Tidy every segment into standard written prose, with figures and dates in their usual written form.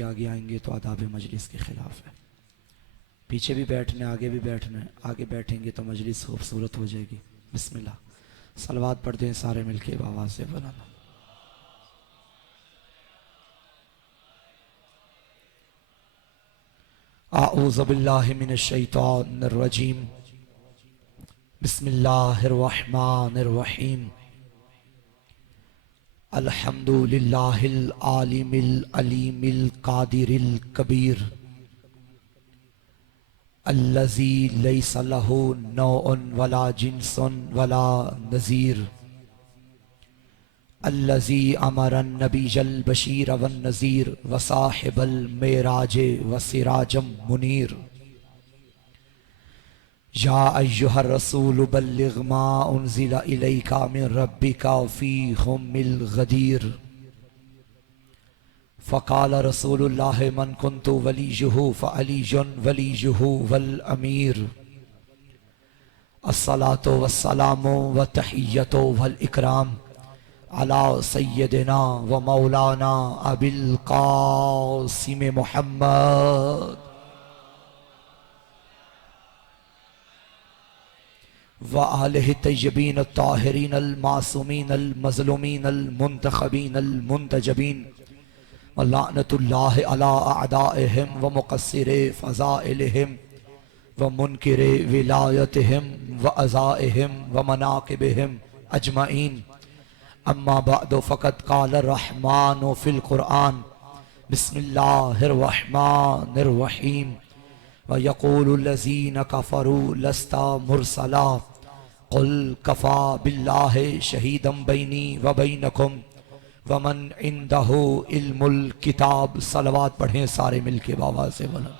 के आगे आएंगे तो आदाब मजलिस के ख़िलाफ़ है। पीछे भी बैठना है, आगे भी बैठना है। आगे बैठेंगे तो मजलिस खूबसूरत हो जाएगी। बिस्मिल्लाह, सलवात पढ़ते हैं सारे मिलके आवाज़ से बनाना। आऊज़ु बिल्लाहि मिनश शैतानिर रजीम, बिस्मिल्लाहिर रहमानिर रहीम। अल्हम्दुलिल्लाहिल आलिमिल अलीमिल कादिरिल कबीर, अल्लज़ी लैसा लहू नौउन वला जिन्सुन वला नज़ीर, अल्लज़ी अमरन नबीजल बशीर वन नज़ीर व साहिबल मेराज व सिराजम मुनीर। या अय्युहर रसूल बल्लिग मा उन्ज़िला इलैका मिन रब्बिका फ़ीहुमिल गदीर। फ़क़ाल रसूलुल्लाह मन कुन्तु वलियुहु फ़अलियुन वलियुहु वल अमीर। अस्सलातु वस्सलामु व तहिय्यतु वल इकराम अला सय्यदिना व मौलाना अबिल क़ासिम मुहम्मद व आलिहि तय्यबीन अत्ताहिरीन अल मासूमीन अल मज़लूमीन अल मुंतखबीन अल मुंतजबीन व लानतुल्लाहि अला अअदाइहिम व मुक़स्सिरि फ़ज़ाइलिहिम व मुनकिरि विलायतिहिम व अज़ाइहिम व मनाक़िबिहिम अजमईन। अम्मा बअदु फ़क़द क़ाल अर्रहमानु फ़िल क़ुरआन, बिस्मिल्लाहिर रहमानिर रहीम। व यक़ूलुल लज़ीना कफ़रू लस्ता मुरसला क़ुल कफ़ा बिल्लाहि शहीदम बैनी व बैनकुम व मन इंदहु इल्मुल किताब। सलवात पढ़ें सारे मिलके आवाज़ से बोलो।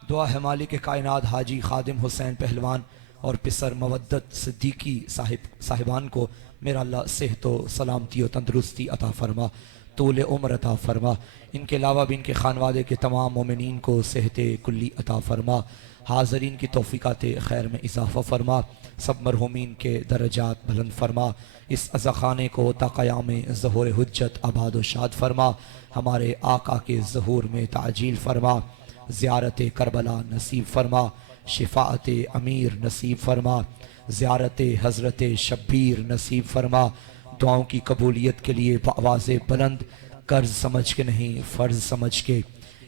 दुआ है मालिक कायनात हाजी खादिम हुसैन पहलवान और पिसर मवद्दत सिद्दीकी साहिबान को मेरा अल्लाह सेहत व सलामती व तंदरुस्ती अता फरमा, तूल उम्र अता फरमा। इनके अलावा भी इनके खानवादे के तमाम मोमिनीन को सेहत कुल्ली अता फरमा। हाज़रीन की तौफ़ीक़ात खैर में इजाफ़ा फरमा। सब मरहूमीन के दरजात बुलंद फरमा। इस अज़ाख़ाने को ता क़याम ज़हूर हुज्जत आबाद व शाद फरमा। हमारे आका के ज़हूर में ताजील फरमा। ज़ियारत करबला नसीब फरमा। शिफ़ाअत अमीर नसीब फरमा। ज़ियारत हज़रत शब्बीर नसीब फरमा। दुआओं की कबूलियत के लिए आवाज़ बुलंद, कर्ज समझ के नहीं फ़र्ज समझ के,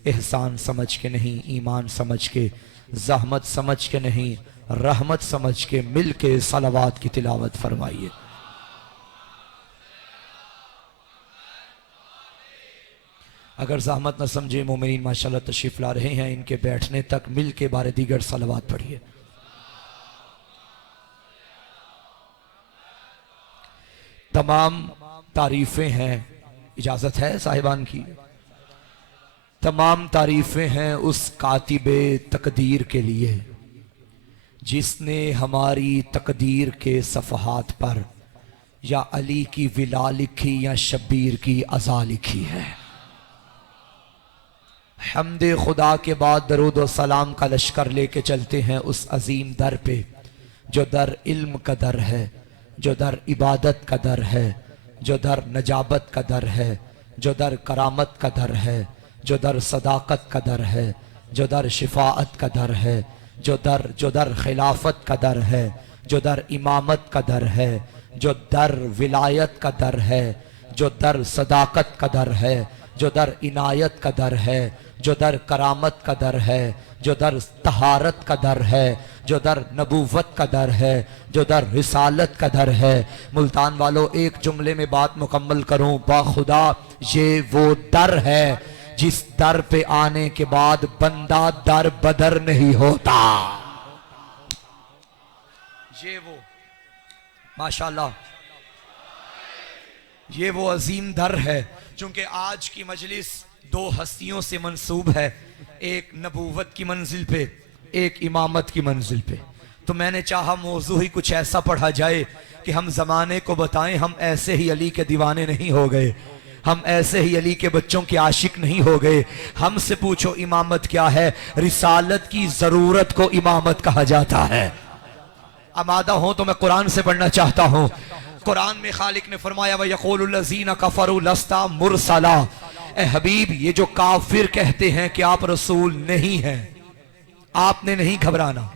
एहसान समझ के नहीं ईमान समझ के, ज़हमत समझ के नहीं रहमत समझ के मिल के सलावात की तिलावत फरमाइए। अगर ज़हमत न समझे मोमिनीन माशाअल्लाह तशरीफ़ ला रहे हैं, इनके बैठने तक मिल के बारे दीगर सलावात पढ़िए। तमाम तारीफ़ें हैं, इजाज़त है साहिबान की, तमाम तारीफ़ें हैं उस कातिबे तकदीर के लिए जिसने हमारी तकदीर के सफ़हात पर या अली की विला लिखी या शब्बीर की अज़ा लिखी है। हम्दे खुदा के बाद दरूद व सलाम का लश्कर लेके चलते हैं उस अजीम दर पे जो दर इल्म का दर है, जो दर इबादत का दर है, जो दर नजाबत का दर है, जो दर करामत का दर है, जो दर सदाकत का दर है, जो दर शिफाअत का दर है, जो दर खिलाफत का दर है, जो दर इमामत का दर है, जो दर विलायत का दर है, जो दर सदाकत का दर है, जो दर इनायत का दर है, जो दर करामत का दर है, जो दर तहारत का दर है, जो दर नबूवत का दर है, जो दर रिसालत का दर है। मुल्तान वालों, एक जुमले में बात मुकम्मल करूं, बाखुदा ये वो दर है जिस दर पे आने के बाद बंदा दर बदर नहीं होता। ये वो माशाल्लाह, ये वो अजीम दर है। चूंकि आज की मजलिस दो हस्तियों से मंसूब है, एक नबूवत की मंजिल पे, एक इमामत की मंजिल पे, तो मैंने चाहा मौजू ही कुछ ऐसा पढ़ा जाए कि हम जमाने को बताएं हम ऐसे ही अली के दीवाने नहीं हो गए, हम ऐसे ही अली के बच्चों के आशिक नहीं हो गए। हमसे पूछो इमामत क्या है? रिसालत की जरूरत को इमामत कहा जाता है। आमादा हो तो मैं कुरान से पढ़ना चाहता हूं। कुरान में खालिक ने फरमाया व यक़ूलुल्लज़ीना कफ़रू लस्ता मुरसला, ए हबीब ये जो काफिर कहते हैं कि आप रसूल नहीं हैं, आपने नहीं घबराना।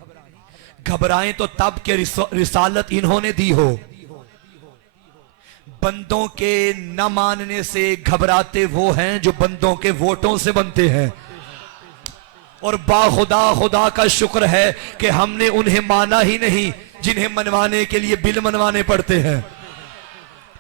घबराएं तो तब के रिसालत इन्होंने दी हो। बंदों के न मानने से घबराते वो हैं जो बंदों के वोटों से बनते हैं। और बाखुदा खुदा का शुक्र है कि हमने उन्हें माना ही नहीं जिन्हें मनवाने के लिए बिल मनवाने पड़ते हैं।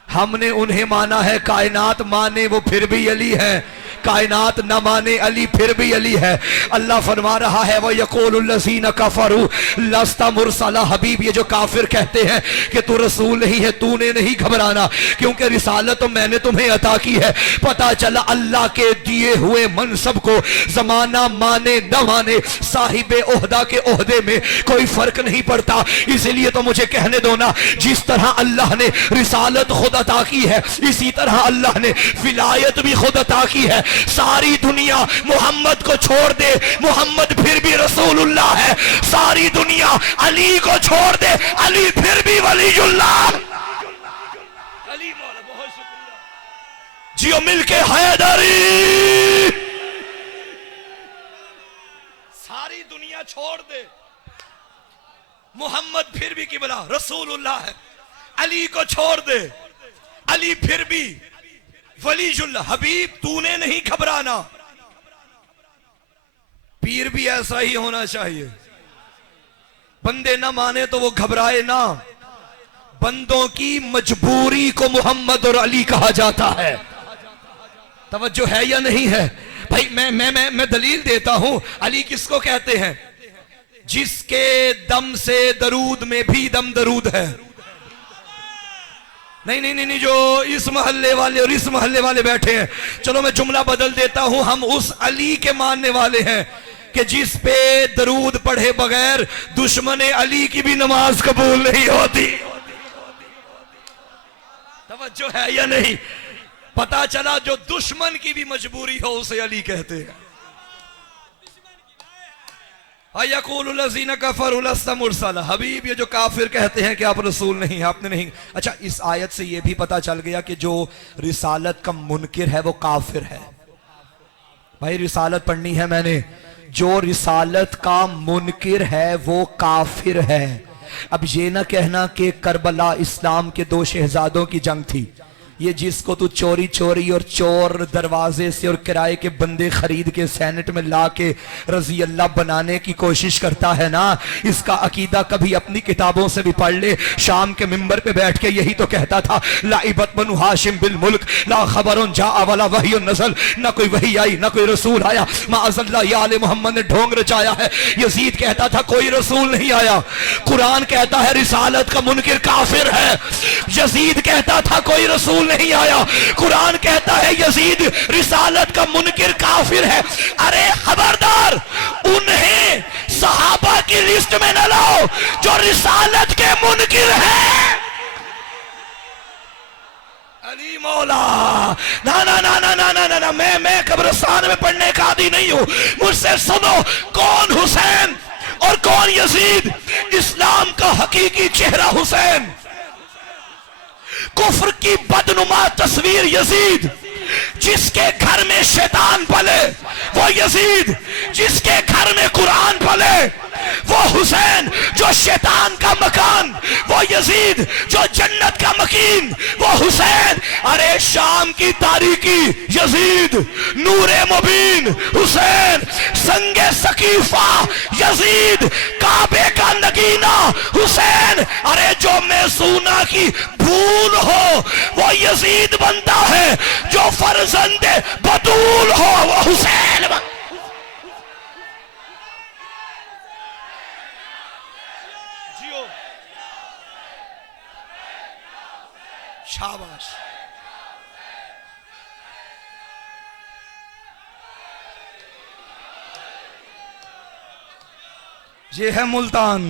हमने उन्हें माना है, कायनात माने वो फिर भी अली है, कायनात न माने अली फिर भी अली है। अल्लाह फरमा रहा है वो यक़ूलुल्लज़ीना कफ़रू लस्ता मुरसला, हबीब ये जो काफिर कहते हैं कि तू रसूल नहीं है, तूने नहीं घबराना क्योंकि रिसालत तो मैंने तुम्हें अता की है। पता चला अल्लाह के दिए हुए मनसब को जमाना माने न माने, साहिबे ओहदा के ओहदे में कोई फर्क नहीं पड़ता। इसलिए तो मुझे कहने दो ना, जिस तरह अल्लाह ने रिसालत खुद अता की है, इसी तरह अल्लाह ने विलायत भी खुद अता की है। सारी दुनिया मोहम्मद को छोड़ दे, मोहम्मद फिर भी रसूलुल्लाह है। सारी दुनिया अली को छोड़ दे, अली फिर भी वलीयुल्लाह। अली मौला बहुत शुक्रिया, जियो मिलके हैदरी। सारी दुनिया छोड़ दे, मोहम्मद फिर भी किबला रसूलुल्लाह है। अली को छोड़ दे, अली फिर भी वलीजुल्लाह। हबीब तूने नहीं घबराना। पीर भी ऐसा ही होना चाहिए, बंदे ना माने तो वो घबराए ना। बंदों की मजबूरी को मोहम्मद और अली कहा जाता है। तवज्जो है या नहीं है भाई? मैं दलील देता हूं। अली किसको कहते हैं? जिसके दम से दरूद में भी दम दरूद है। नहीं, जो इस मोहल्ले वाले और इस मोहल्ले वाले बैठे हैं, चलो मैं जुमला बदल देता हूं। हम उस अली के मानने वाले हैं कि जिस पे दरूद पढ़े बगैर दुश्मन अली की भी नमाज कबूल नहीं होती। तवज्जो है या नहीं? पता चला जो दुश्मन की भी मजबूरी हो उसे अली कहते हैं। यक़ूलुल्लज़ीना कफ़रू लस्ता मुरसला, हबीब ये जो काफिर कहते हैं कि आप रसूल नहीं, आपने नहीं। अच्छा, इस आयत से ये भी पता चल गया कि जो रिसालत का मुनकिर है वो काफिर है। भाई रिसालत पढ़नी है मैंने। जो रिसालत का मुनकिर है वो काफिर है। अब ये ना कहना कि करबला इस्लाम के दो शहजादों की जंग थी। ये जिसको तू चोरी चोरी और चोर दरवाजे से और किराए के बंदे खरीद के सेनेट में ला के रजी अल्लाह बनाने की कोशिश करता है ना, इसका अकीदा कभी अपनी किताबों से भी पढ़ ले। शाम के मिंबर पे बैठ के यही तो कहता था, लाइबत बनु हाशिम बिल मुल्क ला खबरुन जा वाला वही नजल, ना कोई वही आई ना कोई रसूल आया। माअज़ल्लाह या आले मोहम्मद ने ढोंग रचाया है। यजीद कहता था कोई रसूल नहीं आया। कुरान कहता है रिसालत का मुनकिर काफिर है। यजीद कहता था कोई रसूल नहीं आया। कुरान कहता है यजीद रिसालत का मुनकिर काफिर है। अरे खबरदार, उन्हें सहाबा की लिस्ट में न लाओ जो रिसालत के मुनकिर है। अली मौला ना ना ना ना ना ना ना, ना। मैं कब्रिस्तान में पढ़ने का आदी नहीं हूं। मुझसे सुनो, कौन हुसैन और कौन यजीद? इस्लाम का हकीकी चेहरा हुसैन, कुफ्र की बदनुमा तस्वीर यजीद। जिसके घर में शैतान पले वो यजीद, जिसके घर में कुरान पले वो हुसैन। जो शैतान का मकान वो यजीद, जो जन्नत का मकीन वो हुसैन। अरे शाम की तारीकी यजीद, नूरे मुबीन हुसैन, संगे सकीफा यजीद, काबे का नगीना हुसैन। अरे जो मैसूना की भूल हो वो यजीद बनता है, जो फर्जंदे बतूल हो वो हुसैन। शाबाश। ये है मुल्तान।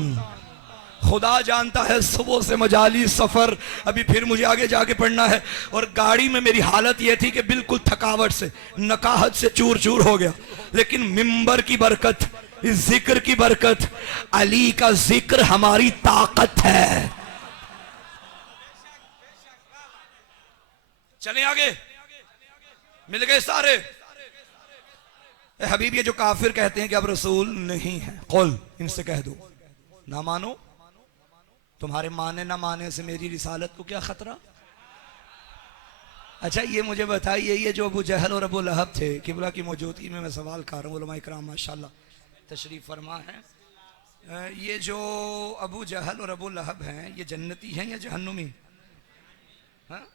खुदा जानता है सुबह से मजाली सफर, अभी फिर मुझे आगे जाके पढ़ना है। और गाड़ी में मेरी हालत यह थी कि बिल्कुल थकावट से, नकाहत से चूर चूर हो गया। लेकिन मिंबर की बरकत, इस जिक्र की बरकत, अली का जिक्र हमारी ताकत है। चलें आगे, मिल गए सारे। हबीब ये जो काफिर कहते हैं कि अब रसूल नहीं है, कुल इनसे कह दो ना मानो, तुम्हारे माने ना माने से मेरी रिसालत को क्या खतरा। अच्छा ये मुझे बताइए, ये जो अबू जहल और अबू लहब थे, किबला की मौजूदगी में मैं सवाल कर रहा हूँ, उलमा इकराम माशाल्लाह तशरीफ फरमा है, ये जो अबू जहल और अबू लहब हैं, ये जन्नती हैं या जहन्नुमी? हाँ,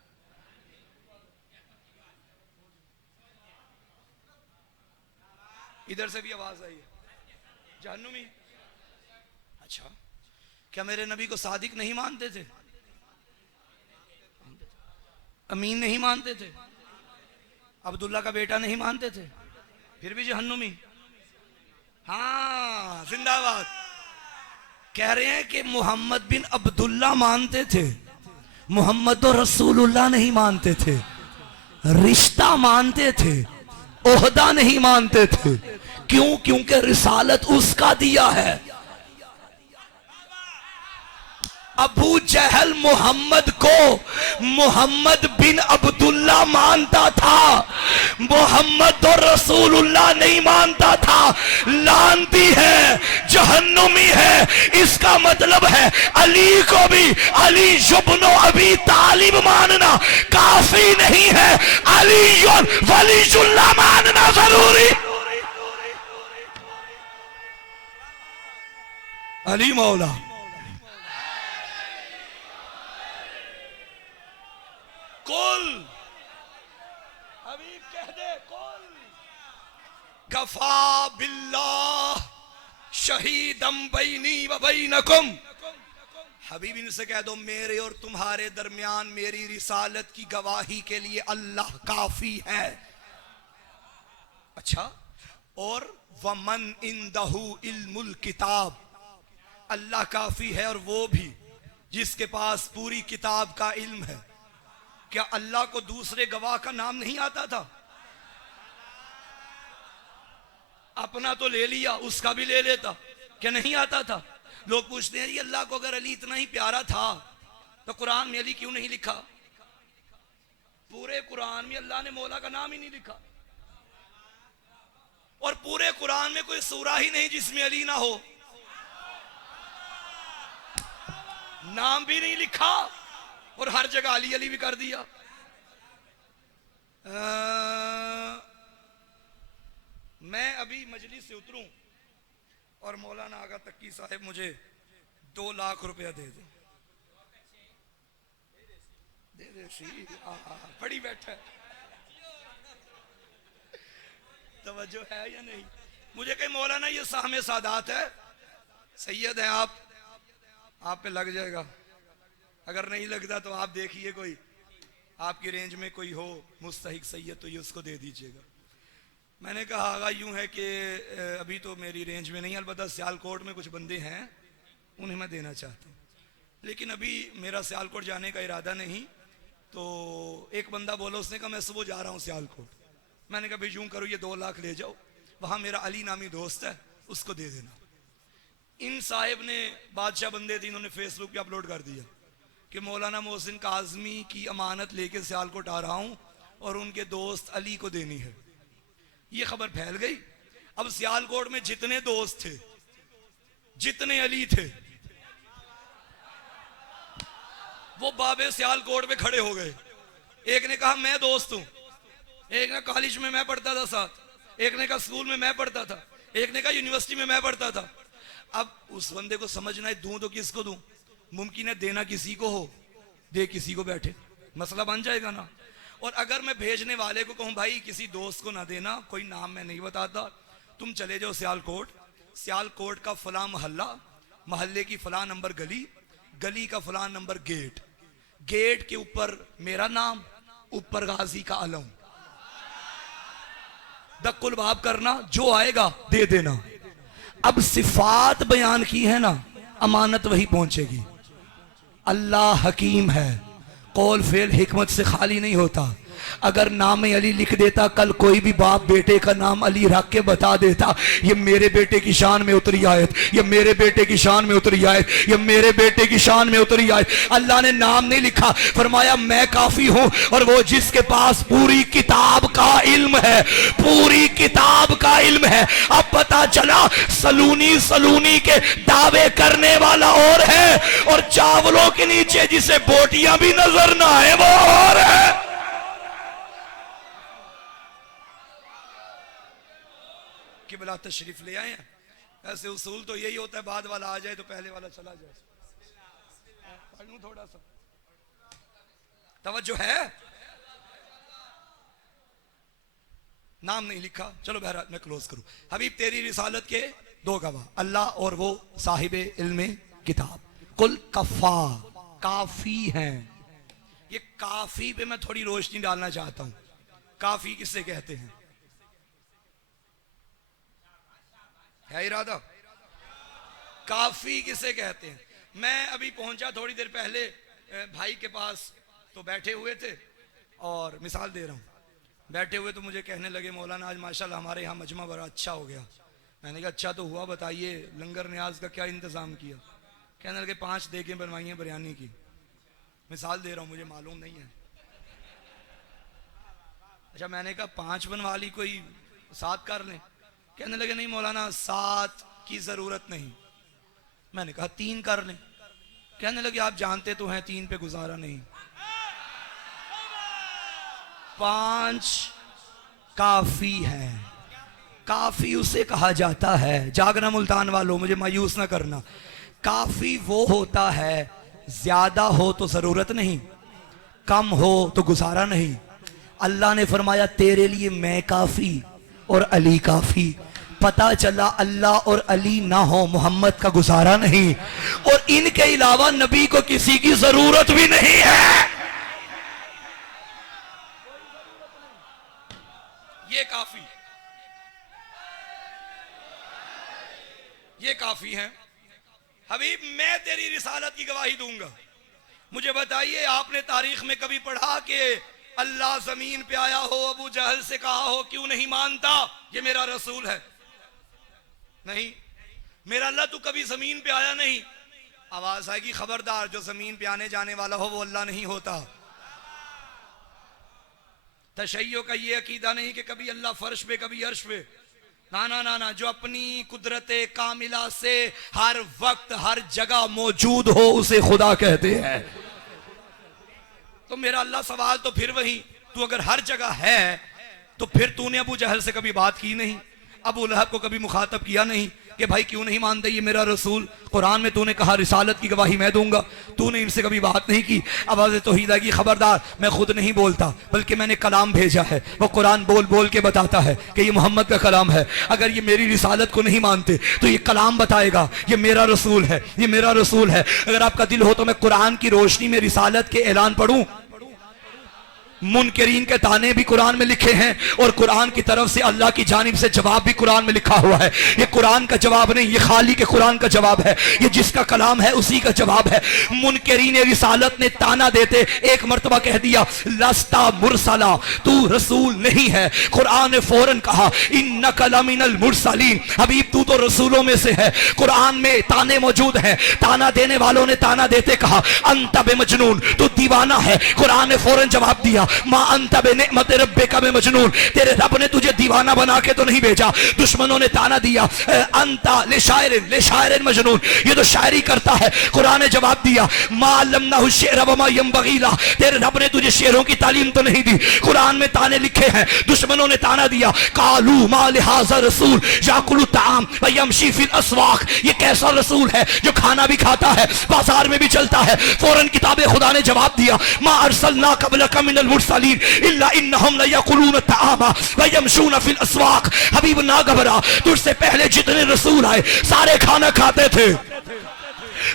इधर से भी आवाज आई है, जहन्नुमी। अच्छा, क्या मेरे नबी को सादिक नहीं मानते थे, अमीन नहीं मानते थे, अब्दुल्ला का बेटा नहीं मानते थे, फिर भी जहन्नुमी? हाँ जिंदाबाद। कह रहे हैं कि मोहम्मद बिन अब्दुल्ला मानते थे, मोहम्मद तो रसूलुल्लाह नहीं मानते थे, रिश्ता मानते थे, ओहदा नहीं मानते थे। क्यों? क्योंकि रिसालत उसका दिया है। अबू जहल मोहम्मद को मोहम्मद बिन अब्दुल्ला मानता था, मोहम्मद तो रसूलुल्लाह नहीं मानता था। लानती है, जहन्नुमी है। इसका मतलब है अली को भी अली इब्न अबी तालिब मानना काफी नहीं है, अली वलीयुल्लाह मानना जरूरी। अली मौला कुल, हबीब कह दे कुल कफा बिल्लाह शहीदम बैनी व बैनकुम। हबीब इनसे कह दो मेरे और तुम्हारे दरमियान मेरी रिसालत की गवाही के लिए अल्लाह काफी है। अच्छा, और वमन इंदहु इल्मुल किताब, अल्लाह काफी है और वो भी जिसके पास पूरी किताब का इल्म है। क्या अल्लाह को दूसरे गवाह का नाम नहीं आता था? अपना तो ले लिया, उसका भी ले लेता, क्या नहीं आता था? लोग पूछते हैं अल्लाह को अगर अली इतना ही प्यारा था तो कुरान में अली क्यों नहीं लिखा? पूरे कुरान में अल्लाह ने मौला का नाम ही नहीं लिखा, और पूरे कुरान में कोई सूरा ही नहीं जिसमें अली ना हो, नाम भी नहीं लिखा, और हर जगह अली अली भी कर दिया। मैं अभी मजलिस से उतरूं और मौलाना आगा तक्की साहब मुझे 2 लाख रुपया दे दे, दे दे सी पड़ी बैठा, तवज्जो है या नहीं? मुझे कहीं मौलाना ये साहमे सादात है, सैयद है आप पे लग जाएगा, अगर नहीं लगता तो आप देखिए कोई आपकी रेंज में कोई हो मुस्तहिक सैयद तो ये उसको दे दीजिएगा। मैंने कहा आगा यूं है कि अभी तो मेरी रेंज में नहीं, अलबत्ता सियालकोट में कुछ बंदे हैं उन्हें मैं देना चाहता हूँ, लेकिन अभी मेरा सियालकोट जाने का इरादा नहीं। तो एक बंदा बोला, उसने कहा मैं सुबह जा रहा हूँ सियालकोट। मैंने कहा भाई यूं करो ये 2 लाख ले जाओ, वहाँ मेरा अली नामी दोस्त है उसको दे देना। इन साहिब ने बादशाह बंदे थे, इन्होंने फेसबुक पे अपलोड कर दिया कि मौलाना मोहसिन काज़मी की अमानत लेके सियालकोट आ रहा हूँ और उनके दोस्त अली को देनी है। ये खबर फैल गई। अब सियालकोट में जितने दोस्त थे, जितने अली थे, वो बाबे सियालकोट में खड़े हो गए। एक ने कहा मैं दोस्त हूं, एक ने कॉलेज में मैं पढ़ता था साथ, एक ने कहा स्कूल में मैं पढ़ता था, एक ने कहा यूनिवर्सिटी में मैं पढ़ता था। अब उस बंदे को समझना है दूं तो किसको दूं? मुमकिन है देना किसी को हो, दे किसी को बैठे, मसला बन जाएगा ना। और अगर मैं भेजने वाले को कहूं भाई किसी दोस्त को ना देना, कोई नाम मैं नहीं बताता, तुम चले जाओ सियालकोट, सियालकोट का फलां मोहल्ला, मोहल्ले की फलां नंबर गली, गली का फलां नंबर गेट, गेट के ऊपर मेरा नाम, ऊपर गाजी का अलम, दक्कुल बाब करना, जो आएगा दे देना। अब सिफात बयान की है ना, अमानत वही पहुंचेगी। अल्लाह हकीम है, कौल फेल हिकमत से खाली नहीं होता। अगर नाम अली लिख देता, कल कोई भी बाप बेटे का नाम अली रख के बता देता, ये मेरे बेटे की शान में उतरी आयत, ये मेरे बेटे की शान में उतरी आयत, ये मेरे बेटे की शान में उतरी आयत। अल्लाह ने नाम नहीं लिखा, फरमाया मैं काफी हूं, और वो जिसके पास पूरी किताब का इल्म है, पूरी किताब का इल्म है। अब पता चला सलूनी सलूनी के दावे करने वाला और है, और चावलों के नीचे जिसे बोटियां भी नजर ना आए वो और है। कि बला तशरीफ ले आए हैं। ऐसे उसूल तो यही होता है, बाद वाला आ जाए तो पहले वाला चला जाए। पढ़ लूं थोड़ा सा, तवज्जो है। नाम नहीं लिखा, चलो बहरहाल मैं क्लोज करूं। हबीब तेरी रिसालत के दो गवाह, अल्लाह और वो साहिबे इल्मे किताब। कुल कफा, काफी हैं। ये काफी पे मैं थोड़ी रोशनी डालना चाहता हूं। काफी किससे कहते हैं? है इरादा? काफी किसे कहते हैं? मैं अभी पहुंचा थोड़ी देर पहले भाई के पास, तो बैठे हुए थे, और मिसाल दे रहा हूं, बैठे हुए तो मुझे कहने लगे मौलाना आज माशाल्लाह हमारे यहाँ मजमा बड़ा अच्छा हो गया। मैंने कहा अच्छा तो हुआ, बताइए लंगर न्याज का क्या इंतजाम किया? कहने लगे 5 देगें बनवाई हैं बिरयानी की। मिसाल दे रहा हूं, मुझे मालूम नहीं है। अच्छा, मैंने कहा 5 बनवा ली, कोई 7 कर लें? कहने लगे नहीं मौलाना 7 की जरूरत नहीं। मैंने कहा 3 कर लें। कहने लगे आप जानते तो हैं 3 पे गुजारा नहीं, 5 काफी है। काफी उसे कहा जाता है, जागना मुल्तान वालों मुझे मायूस ना करना, काफी वो होता है ज्यादा हो तो जरूरत नहीं, कम हो तो गुजारा नहीं। अल्लाह ने फरमाया तेरे लिए मैं काफी और अली काफी। पता चला अल्लाह और अली ना हो मोहम्मद का गुजारा नहीं, और इनके अलावा नबी को किसी की जरूरत भी नहीं है। ये काफी, ये काफी है। हबीब मैं तेरी रिसालत की गवाही दूंगा। मुझे बताइए आपने तारीख में कभी पढ़ा कि अल्लाह जमीन पे आया हो, अबू जहल से कहा हो क्यों नहीं मानता ये मेरा रसूल है? नहीं, मेरा अल्लाह तो कभी जमीन पे आया नहीं। आवाज आएगी खबरदार, जो जमीन पे आने जाने वाला हो वो अल्लाह नहीं होता। तशय्यो का ये अकीदा नहीं कि कभी अल्लाह फर्श पे कभी अर्श पे, ना ना ना ना, जो अपनी कुदरत कामिला से हर वक्त हर जगह मौजूद हो उसे खुदा कहते हैं। तो मेरा अल्लाह सवाल तो फिर वही, तू अगर हर जगह है तो फिर तूने अबू जहल से कभी बात की नहीं, अबू लहब को कभी मुखातब किया नहीं कि भाई क्यों नहीं मानते ये मेरा रसूल? कुरान में तूने कहा रिसालत की गवाही मैं दूंगा, तूने इनसे कभी बात नहीं की। आवाज़ तौहीद की खबरदार, मैं खुद नहीं बोलता बल्कि मैंने कलाम भेजा है, वो कुरान बोल बोल के बताता है कि ये मोहम्मद का कलाम है। अगर ये मेरी रिसालत को नहीं मानते तो ये कलाम बताएगा ये मेरा रसूल है, ये मेरा रसूल है। अगर आपका दिल हो तो मैं कुरान की रोशनी में रिसालत के ऐलान पढ़ूं। मुनकरीन के ताने भी कुरान में लिखे हैं, और कुरान की तरफ से अल्लाह की जानिब से जवाब भी कुरान में लिखा हुआ है। ये कुरान का जवाब नहीं, ये खाली के कुरान का जवाब है, ये जिसका कलाम है उसी का जवाब है। मुनकरीन रिसालत ने ताना देते एक मर्तबा कह दिया लस्ता मुरसला, तू रसूल नहीं है। कुरान ने फौरन कहा इन्नका लमिनल मुरसलीन, हबीब तू तो रसूलों में से है। कुरान में ताने मौजूद हैं, ताना देने वालों ने ताना देते कहा अंत बेमजनून, तू दीवाना है। कुरान ने फौरन जवाब दिया मा अंत बेनिअमत रब्बिका बेमजनून, तेरे रब ने तुझे दीवाना बना के तो नहीं भेजा। दुश्मनों ने ताना दिया अंता लिशायरिन मजनून, ये तो शायरी करता है। कुरान ने जवाब दिया मा अल्लमनाहु शिअर व मा यंबगी ला, तेरे रब ने तुझे शेरों की तालीम तो नहीं दी। कुरान में ताने लिखे हैं। दुश्मनों ने ताना दिया कालू मा लिहाजा रसूल याकुलु ताम व यमशी फिल अस्वाक, ये कैसा रसूल है जो खाना भी खाता है बाजार में भी चलता है। फौरन किताबे खुदा ने जवाब दिया मा अरसलना क़ब्लका मिनल मुरसलीन इल्ला इन्नहुम लयकुलून तामा व यमशून फिल अस्वाक, हबीब ना घबरा, तुझसे पहले जितने रसूल आए सारे खाना खाते थे,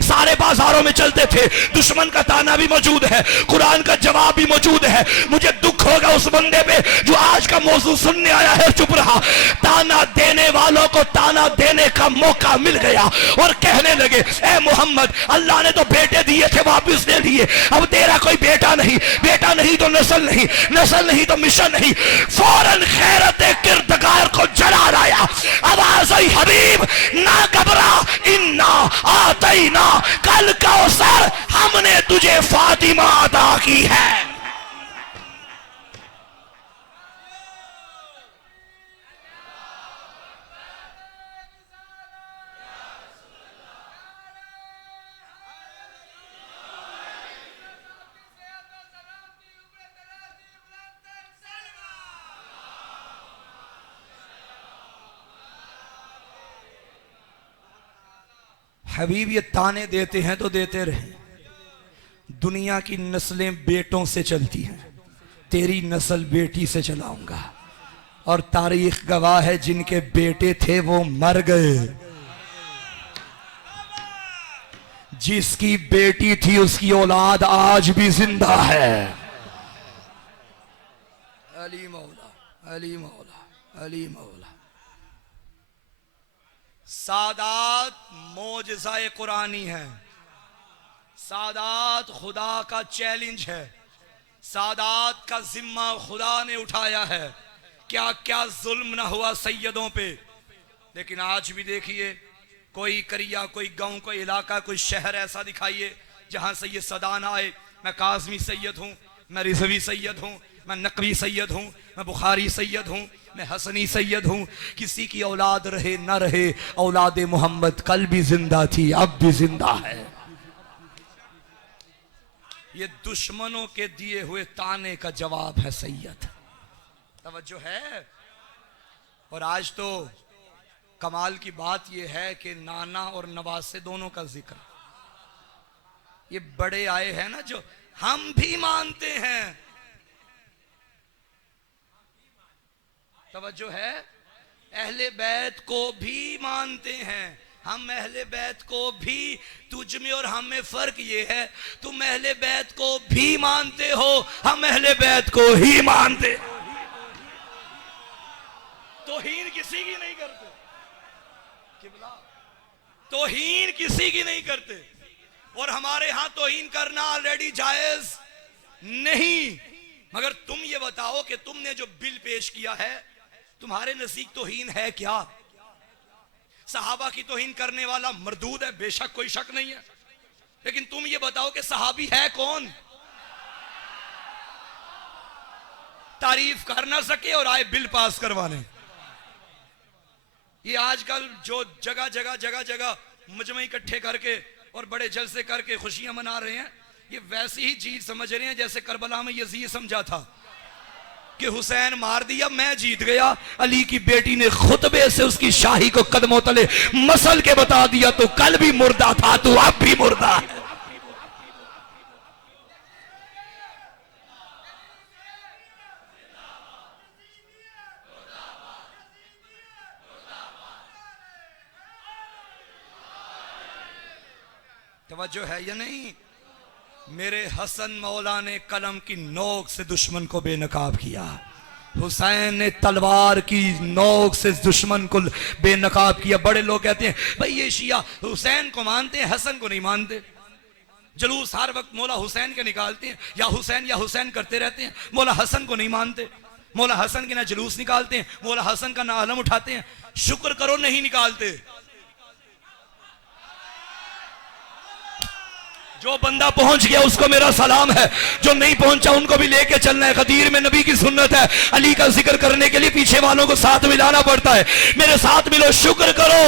सारे बाजारों में चलते थे, दुश्मन का ताना भी मौजूद है, कुरान का जवाब भी मौजूद है। मुझे दुख होगा उस बंदे पे जो आज का मौजूद सुनने आया है चुप रहा। ताना देने वालों को ताना देने का मौका मिल गया और कहने लगे ए मोहम्मद, अल्लाह ने तो बेटे दिए थे वापस ले लिए, अब तेरा कोई बेटा नहीं, बेटा नहीं तो नस्ल नहीं, नस्ल नहीं तो मिशन नहीं। फौरन खैरत किरदगार को जला लाया, आवाज आई हबीब ना घबरा, इन्ना आतैना कल कौसर, हमने तुझे फातिमा अता की है। हबीब ये ताने देते हैं तो देते रहे, दुनिया की नस्लें बेटों से चलती हैं, तेरी नस्ल बेटी से चलाऊंगा। और तारीख गवाह है जिनके बेटे थे वो मर गए, जिसकी बेटी थी उसकी औलाद आज भी जिंदा है। अली मौला, अली मौला, अली मौला। सादात मोजज़ाए कुरानी है, सादात खुदा का चैलेंज है, सादात का जिम्मा खुदा ने उठाया है। क्या क्या जुल्म ना हुआ सैयदों पे, लेकिन आज भी देखिए कोई करिया, कोई गांव, कोई इलाका, कोई शहर ऐसा दिखाइए जहां से ये सदा ना आए मैं काज़मी सैयद हूं, मैं रिजवी सैयद हूं, मैं नकवी सैयद हूं, मैं बुखारी सैयद हूं, मैं हसनी सैयद हूं। किसी की औलाद रहे ना रहे, औलाद मोहम्मद कल भी जिंदा थी, अब भी जिंदा है। ये दुश्मनों के दिए हुए ताने का जवाब है सैयद। तवज्जो है। और आज तो कमाल की बात यह है कि नाना और नवासे दोनों का जिक्र, ये बड़े आए हैं ना जो हम भी मानते हैं। तवज्जो है। अहले बैत को भी मानते हैं हम, अहले बैत को भी। तुझ में और हम में फर्क ये है, तुम अहले बैत को भी मानते हो, हम अहले बैत को ही मानते। तौहीन किसी की नहीं करते, किबला तौहीन किसी की नहीं करते। और हमारे यहां तौहीन करना ऑलरेडी जायज नहीं। मगर तुम ये बताओ कि तुमने जो बिल पेश किया है, तुम्हारे नजदीक तौहीन है क्या? सहाबा की तौहीन करने वाला मरदूद है, बेशक कोई शक नहीं है, लेकिन तुम ये बताओ कि सहाबी है कौन? तारीफ कर ना सके और आए बिल पास करवाने। ये आजकल जो जगह जगह जगह जगह मुजमे इकट्ठे करके और बड़े जलसे करके खुशियां मना रहे हैं, ये वैसी ही चीज समझ रहे हैं जैसे करबला में यजीद समझा था कि हुसैन मार दिया मैं जीत गया। अली की बेटी ने खुतबे से उसकी शाही को कदमों तले मसल के बता दिया, तो कल भी मुर्दा था, तू अब भी मुर्दा है। तवज्जो है या नहीं? मेरे हसन मौला ने कलम की नोक से दुश्मन को बेनकाब किया, हुसैन ने तलवार की नोक से दुश्मन को बेनकाब किया। बड़े लोग कहते हैं भाई ये शिया हुसैन को मानते हैं, हसन को नहीं मानते। जुलूस हर वक्त मौला हुसैन के निकालते हैं, या हुसैन करते रहते हैं। मौला हसन को नहीं मानते, मौला हसन के ना जुलूस निकालते हैं, मौला हसन का ना आलम उठाते हैं। शुक्र करो नहीं निकालते। जो बंदा पहुंच गया उसको मेरा सलाम है, जो नहीं पहुंचा उनको भी लेके चलना है। गदीर में नबी की सुन्नत है, अली का जिक्र करने के लिए पीछे वालों को साथ मिलाना पड़ता है। मेरे साथ मिलो, शुक्र करो।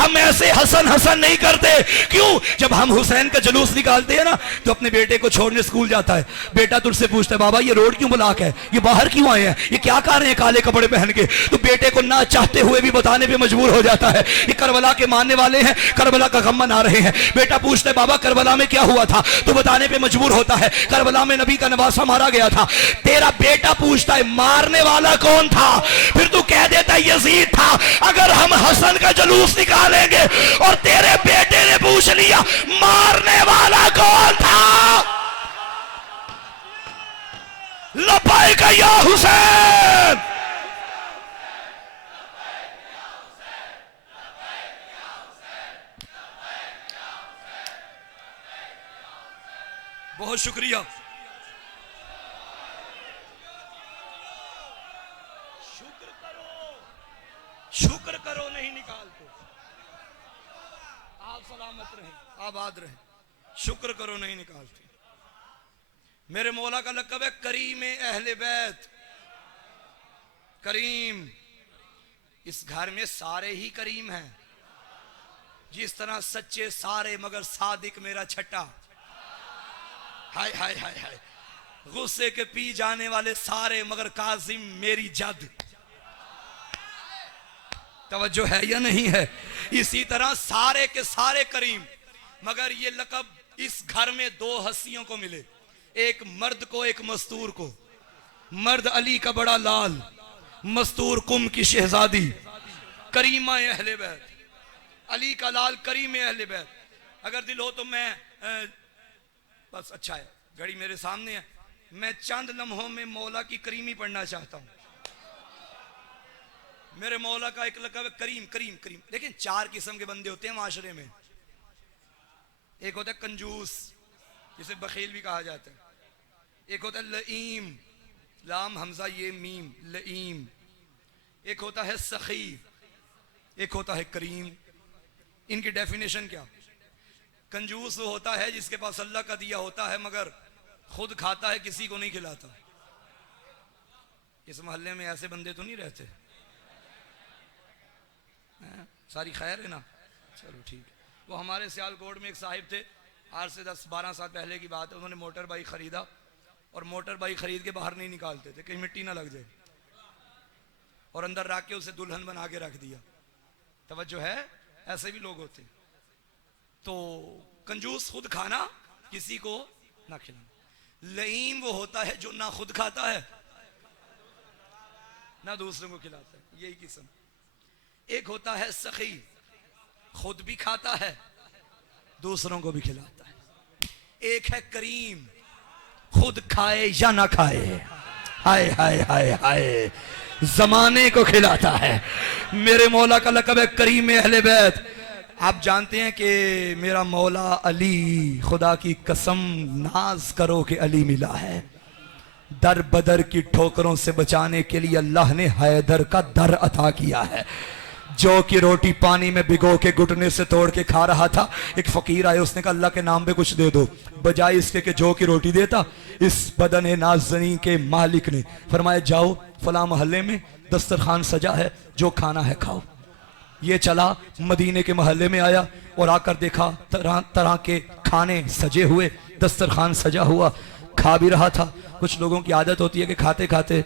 हम ऐसे हसन हसन नहीं करते। क्यों? जब हम हुसैन का जुलूस निकालते हैं ना, तो अपने बेटे को छोड़ने स्कूल जाता है, बेटा तुझसे पूछता है बाबा ये रोड क्यों ब्लॉक है, ये बाहर क्यों आए हैं, ये क्या कर रहे हैं काले कपड़े पहन के? तो बेटे को ना चाहते हुए भी बताने पे मजबूर हो जाता है, ये करबला के मानने वाले हैं, करबला का गम मना रहे हैं। बेटा पूछता है बाबा करबला में क्या हुआ था, तू बताने पे मजबूर होता है। करबला में नबी का नवासा मारा गया था, तेरा बेटा पूछता है मारने वाला कौन था, फिर तू कह देता है यजीद था। अगर हम हसन का जुलूस निकालेंगे और तेरे बेटे ने पूछ लिया मारने वाला कौन था, लब्बैक या हुसैन, बहुत शुक्रिया। शुक्र करो नहीं निकालते, आप सलामत रहें, आबाद रहें। शुक्र करो नहीं निकालते। मेरे मौला का लक़ब है करीम अहले बैत। करीम, इस घर में सारे ही करीम हैं, जिस तरह सच्चे सारे मगर सादिक मेरा छठा। हाय हाय हाय हाय, गुस्से के पी जाने वाले सारे मगर काजिम मेरी जद। तवज्जो है या नहीं है? इसी तरह सारे के सारे करीम, मगर ये लक़ब इस घर में दो हस्तियों को मिले, एक मर्द को एक मस्तूर को। मर्द अली का बड़ा लाल, मस्तूर कुम की शहजादी, करीमा अहले बैत। अली का लाल करीम अहले बैत। अगर दिल हो तो मैं बस अच्छा है, घड़ी मेरे सामने है, मैं चंद लम्हों में मौला की करीमी पढ़ना चाहता हूं। मेरे मौला का एक लक़ब है करीम करीम करीम। लेकिन चार किस्म के बंदे होते हैं माशरे में। एक होता है कंजूस, जिसे बखील भी कहा जाता है। एक होता है लईम, लाम हमजा ये मीम, लईम। एक होता है सखी, एक होता है करीम। इनकी डेफिनेशन क्या? कंजूस वो होता है जिसके पास अल्लाह का दिया होता है मगर खुद खाता है, किसी को नहीं खिलाता। इस मोहल्ले में ऐसे बंदे तो नहीं रहते? सारी खैर है ना? चलो ठीक। वो हमारे सियालकोट में एक साहिब थे, आज से 10-12 साल पहले की बात है। उन्होंने मोटर बाइक खरीदा और मोटर बाइक खरीद के बाहर नहीं निकालते थे, कहीं मिट्टी ना लग जाए, और अंदर रख के उसे दुल्हन बना के रख दिया। तवज्जो है? ऐसे भी लोग होते। तो कंजूस खुद खाना, किसी को ना खिलाना। लईम वो होता है जो ना खुद खाता है ना दूसरों को खिलाता है, यही किस्म। एक होता है सखी, खुद भी खाता है दूसरों को भी खिलाता है। एक है करीम, खुद खाए या ना खाए, हाय हाय हाय हाय, जमाने को खिलाता है। मेरे मौला का लक़ब है करीम अहले बैत। आप जानते हैं कि मेरा मौला अली, खुदा की कसम नाज करो कि अली मिला है। दर बदर की ठोकरों से बचाने के लिए अल्लाह ने हैदर का दर अता किया है। जौ की रोटी पानी में भिगो के घुटने से तोड़ के खा रहा था। एक फकीर आए, उसने कहा अल्लाह के नाम पे कुछ दे दो। बजाय इसके कि जौ की रोटी देता, इस बदन नाज़नी के मालिक ने फरमाया जाओ फला मोहल्ले में दस्तरखान सजा है, जो खाना है खाओ। ये चला मदीने के मोहल्ले में आया और आकर देखा तरह तरह के खाने सजे हुए, दस्तरखान सजा हुआ, खा भी रहा था। कुछ लोगों की आदत होती है कि खाते खाते,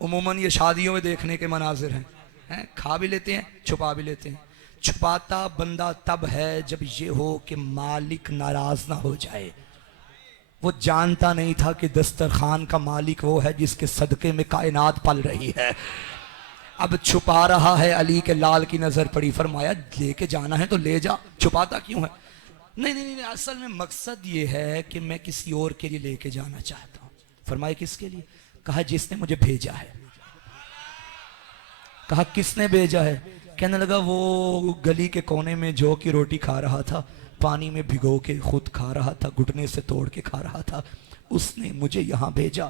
उमूमन ये शादियों में देखने के मनाजिर हैं, खा भी लेते हैं छुपा भी लेते हैं। छुपाता बंदा तब है जब ये हो कि मालिक नाराज ना हो जाए। वो जानता नहीं था कि दस्तरखान का मालिक वो है जिसके सदके में कायनात पल रही है। अब छुपा रहा है, अली के लाल की नजर पड़ी, फरमाया लेके जाना है तो ले जा, छुपाता क्यों है? नहीं नहीं नहीं, असल में मकसद ये है कि मैं किसी और के लिए लेके जाना चाहता हूँ। फरमाया किसके लिए? कहा जिसने मुझे भेजा है। कहा किसने भेजा है? कहने लगा वो गली के कोने में जौ की रोटी खा रहा था, पानी में भिगो के खुद खा रहा था, घुटने से तोड़ के खा रहा था, उसने मुझे यहां भेजा।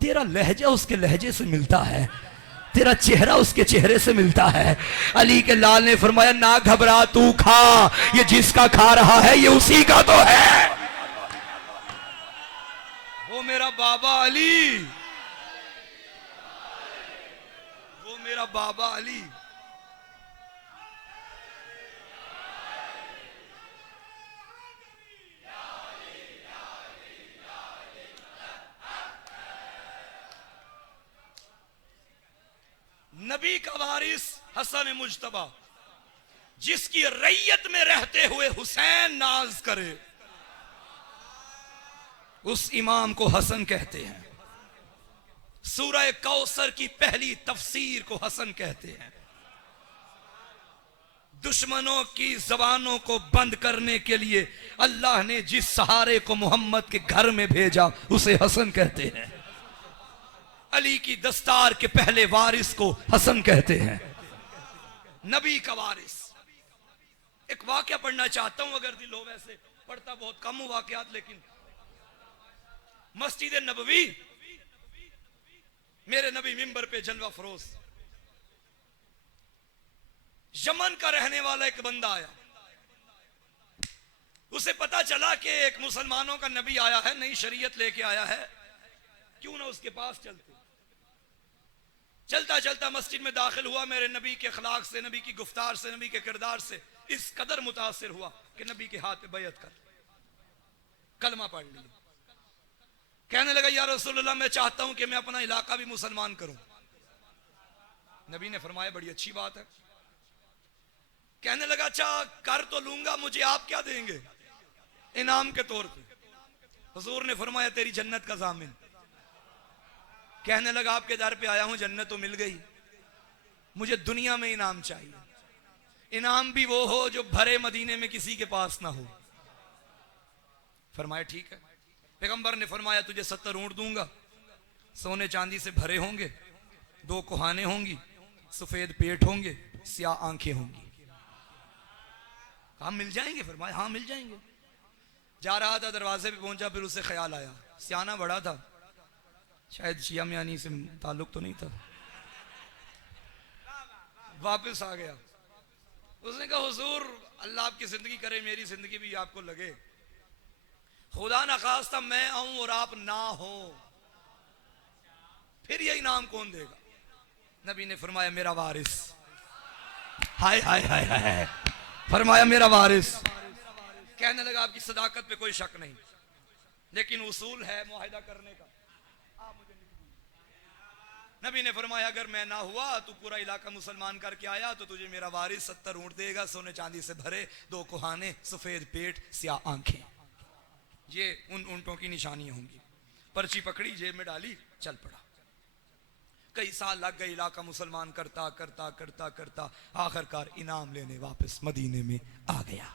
तेरा लहजा उसके लहजे से मिलता है, तेरा चेहरा उसके चेहरे से मिलता है। अली के लाल ने फरमाया ना घबरा, तू खा, ये जिसका खा रहा है ये उसी का तो है। वो मेरा बाबा अली, वो मेरा बाबा अली। नबी का वारिस हसन मुज्तबा, जिसकी रैयत में रहते हुए हुसैन नाज करे, उस इमाम को हसन कहते हैं। सूरह कौसर की पहली तफसीर को हसन कहते हैं। दुश्मनों की जबानों को बंद करने के लिए अल्लाह ने जिस सहारे को मोहम्मद के घर में भेजा उसे हसन कहते हैं। अली की दस्तार के पहले वारिस को हसन कहते हैं, नबी का वारिस। एक वाकया पढ़ना चाहता हूं, अगर दिल हो, वैसे पढ़ता बहुत कम हूं वाकयात, लेकिन मस्जिद नबवी, मेरे नबी मिंबर पे जलवा फरोज, यमन का रहने वाला एक बंदा आया। उसे पता चला कि एक मुसलमानों का नबी आया है, नई शरीयत लेके आया है, क्यों ना उसके पास चलते। चलता चलता मस्जिद में दाखिल हुआ। मेरे नबी के अखलाक से, नबी की गुफ्तार से, नबी के किरदार से इस कदर मुतासिर हुआ कि नबी के हाथ पे बैयत कर, कलमा पढ़ लिया। कहने लगा, या रसूलुल्लाह, मैं चाहता हूं कि मैं अपना इलाका भी मुसलमान करूं। नबी ने फरमाया, बड़ी अच्छी बात है। कहने लगा, अच्छा कर तो लूंगा, मुझे आप क्या देंगे इनाम के तौर पे? हुजूर ने फरमाया, तेरी जन्नत का जामिन। कहने लगा, आपके दर पे आया हूं, जन्नत तो मिल गई, मुझे दुनिया में इनाम चाहिए। इनाम भी वो हो जो भरे मदीने में किसी के पास ना हो। फरमाया, ठीक है। पैगंबर ने फरमाया, तुझे 70 ऊंट दूंगा, सोने चांदी से भरे होंगे, 2 कुहाने होंगी, सफेद पेट होंगे, स्याह आंखें होंगी। हम मिल जाएंगे? फरमाया, हाँ मिल जाएंगे। जा रहा था, दरवाजे पे पहुंचा, फिर उसे ख्याल आया, सियाना बड़ा था, शायद शिया मियानी से ताल्लुक तो नहीं था। वापस आ गया। उसने कहा, हुजूर अल्लाह आपकी जिंदगी करे, मेरी जिंदगी भी आपको लगे, खुदा ना खास्ता मैं आऊं और आप ना हो, फिर ये इनाम कौन देगा? नबी ने फरमाया, मेरा वारिस। हाय हाय हाय हाय, फरमाया मेरा वारिस। कहने लगा, आपकी सदाकत पे कोई शक नहीं, लेकिन उसूल है मुआहिदा करने का। नबी ने फरमाया, अगर मैं ना हुआ, तू पूरा इलाका मुसलमान करके आया, तो तुझे मेरा वारिस 70 ऊंट देगा, सोने चांदी से भरे, 2 कुहाने, सफेद पेट, स्याह आंखें। ये उन ऊंटों की निशानियां होंगी। पर्ची पकड़ी, जेब में डाली, चल पड़ा। कई साल लग गए, इलाका मुसलमान करता करता करता करता आखिरकार इनाम लेने वापस मदीने में आ गया।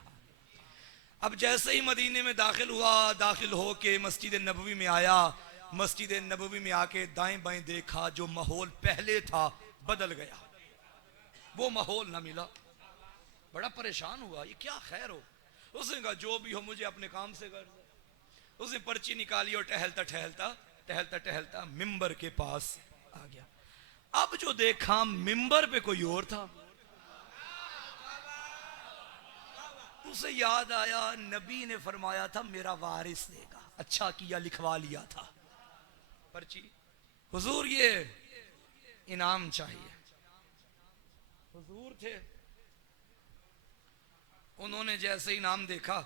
अब जैसे ही मदीने में दाखिल हुआ, दाखिल होके मस्जिद नबवी में आया। मस्जिद नबवी में आके दाएं बाएं देखा, जो माहौल पहले था बदल गया, वो माहौल ना मिला। बड़ा परेशान हुआ, ये क्या खैर हो। उसने कहा, जो भी हो मुझे अपने काम से कर। उसने पर्ची निकाली और टहलता टहलता टहलता टहलता मिंबर के पास आ गया। अब जो देखा, मिंबर पे कोई और था। उसे याद आया, नबी ने फरमाया था मेरा वारिस देगा। अच्छा किया, लिखवा लिया था पर्ची। हुजूर ये इनाम चाहिए। हुजूर थे, उन्होंने जैसे इनाम देखा,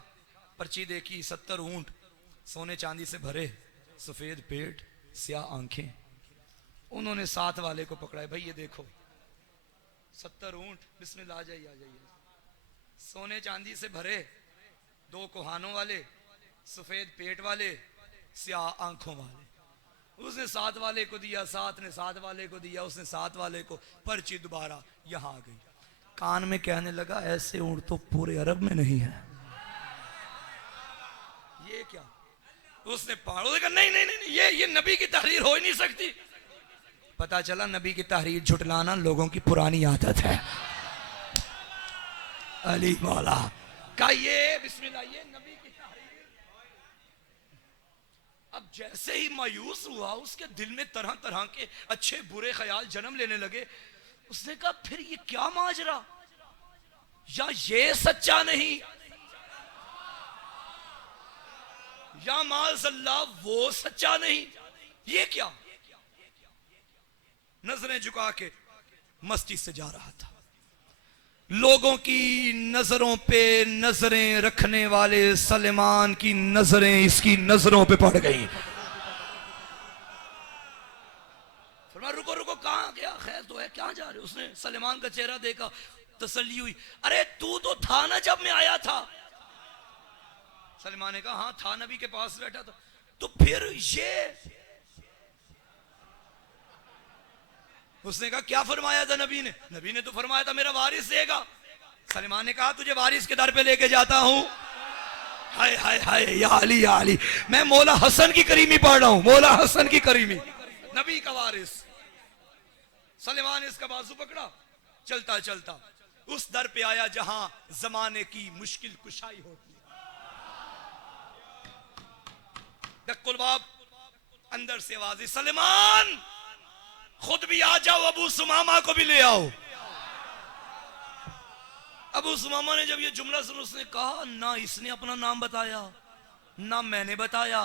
पर्ची देखी, 70 ऊंट, सोने चांदी से भरे, सफेद पेट, स्याह आंखें। उन्होंने साथ वाले को पकड़ा, भाई ये देखो 70 ऊंट, बिस्मिल्लाह, आ जाइए आ जाइए, सोने चांदी से भरे, 2 कुहानों वाले, सफेद पेट वाले, स्याह आंखों वाले। उसने साथ वाले को दिया, साथ ने साथ वाले को दिया, उसने साथ वाले को। पर्ची दोबारा यहां आ गई। कान में कहने लगा, ऐसे ऊंट तो पूरे अरब में नहीं है। ये क्या? उसने पढ़ा, कहा नहीं नहीं नहीं, ये नबी की तहरीर हो ही नहीं सकती। पता चला नबी की तहरीर झुटलाना लोगों की पुरानी आदत है। अली मौला का ये बिस्मिल्लाह, ये नबी की तहरीर। अब जैसे ही मायूस हुआ, उसके दिल में तरह तरह के अच्छे बुरे ख्याल जन्म लेने लगे। उसने कहा, फिर ये क्या माजरा, या ये सच्चा नहीं, या माज़अल्लाह वो सच्चा नहीं, ये क्या? नजरें झुका के मस्जिद से जा रहा था। लोगों की नजरों पे नजरें रखने वाले सलेमान की नजरें इसकी नजरों पे पड़ गई। फरमाया, रुको रुको, कहां गया? खैर तो है, क्या जा रहे? उसने सलेमान का चेहरा देखा, तसल्ली हुई, अरे तू तो था ना जब मैं आया था। सलमान ने कहा हाँ था, नबी के पास बैठा था। तो फिर ये, उसने कहा क्या फरमाया था नबी ने? नबी ने तो फरमाया था मेरा वारिस देगा। सलमान ने कहा तुझे वारिस के दर पे लेके जाता हूं। हाय हाय हाय, या अली या अली, मैं मौला हसन की करीमी पढ़ रहा हूं, मौला हसन की करीमी, नबी का वारिस। सलमान ने इसका बाजू पकड़ा, चलता चलता उस दर पे आया जहां जमाने की मुश्किल कुशाई होती है। दक्कुल बाब, अंदर से आवाज, सलमान खुद भी आ जाओ, अबू सुमामा को भी ले आओ। अबू सुमामा ने जब ये जुमला सुना, उसने कहा ना इसने अपना नाम बताया ना मैंने बताया,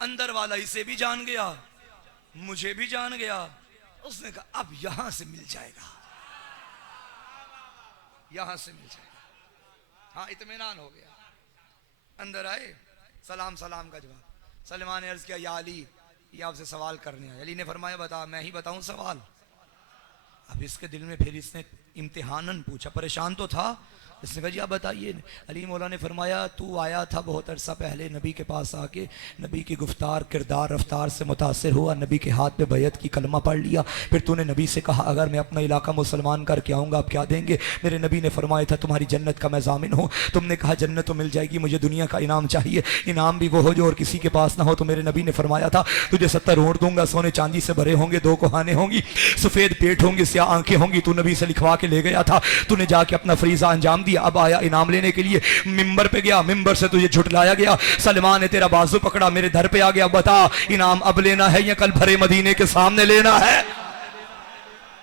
अंदर वाला इसे भी जान गया मुझे भी जान गया। उसने कहा अब यहां से मिल जाएगा, यहां से मिल जाएगा। हाँ इत्मीनान हो गया। अंदर आए, सलाम सलाम का जवाब। सलमान ने अर्ज किया या अली, ये आपसे सवाल करने आया। अली ने फरमाया बता। मैं ही बताऊं सवाल? अब इसके दिल में फिर इसने इम्तिहानन पूछा, परेशान तो था। इसने कहा जी आप बताइए। अली मौला ने फरमाया तू आया था बहुत अरसा पहले नबी के पास आके, नबी की गुफ्तार किरदार रफ्तार से मुतासिर हुआ, नबी के हाथ पे बैत की कलमा पढ़ लिया। फिर तूने नबी से कहा अगर मैं अपना इलाका मुसलमान करके आऊँगा आप क्या देंगे? मेरे नबी ने फरमाया था तुम्हारी जन्नत का मैं जामिन हूँ। तुमने कहा जन्नत तो मिल जाएगी, मुझे दुनिया का इनाम चाहिए, इनाम भी वो हो जो और किसी के पास ना हो। तो मेरे नबी ने फरमाया था तुझे 70 ऊँट दूंगा, सोने चांदी से भरे होंगे, 2 कोहाने होंगी, सफ़ेद पेट होंगे, स्याह आंखें होंगी। तू नबी से लिखवा के ले गया था, तूने जाके अपना फरीजा अंजाम दिया। अब आया इनाम लेने के लिए, मिंबर पे गया, मिंबर से तुझे झुटलाया गया। सलमान ने तेरा बाजू पकड़ा, मेरे दर पे आ गया, बता इनाम अब लेना है या कल भरे मदीने के सामने लेना है?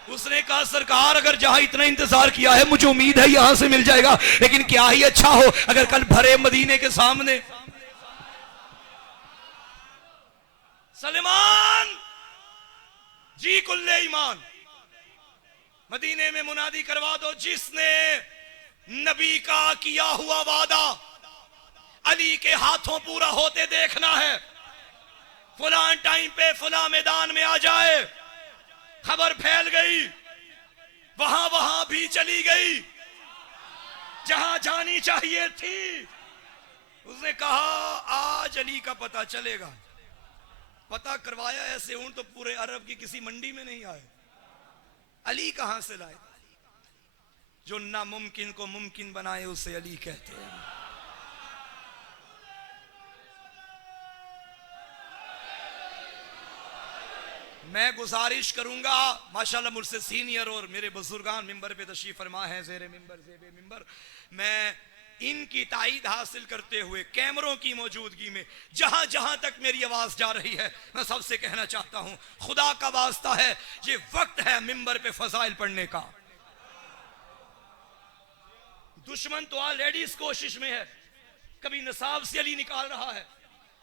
उसने कहा सरकार अगर जहां इतना इंतजार किया है मुझे उम्मीद है यहां से मिल जाएगा, लेकिन क्या ही अच्छा हो अगर कल भरे मदीने के सामने। सलमान जी कुल्ले ईमान, मदीने में मुनादी करवा दो, जिसने नबी का किया हुआ वादा अली के हाथों पूरा होते देखना है, फलां टाइम पे फलां मैदान में आ जाए। खबर फैल गई, वहां वहां भी चली गई जहां जानी चाहिए थी। उसने कहा आज अली का पता चलेगा। पता करवाया ऐसे ऊंट तो पूरे अरब की किसी मंडी में नहीं आए। अली कहां से लाए? जो नामुमकिन को मुमकिन बनाए उसे अली कहते हैं। मैं गुजारिश करूंगा, माशाल्लाह मुझसे सीनियर और मेरे बुजुर्गान मिंबर पे तशरीफ फरमा है, ज़ेरे मिंबर ज़ेबे मिंबर, मैं इनकी ताईद हासिल करते हुए कैमरों की मौजूदगी में जहां जहां तक मेरी आवाज जा रही है मैं सबसे कहना चाहता हूं, खुदा का वास्ता है ये वक्त है मिंबर पे फजाइल पढ़ने का। दुश्मन तो ऑलरेडी इस कोशिश में है, कभी नसाब से अली निकाल रहा है,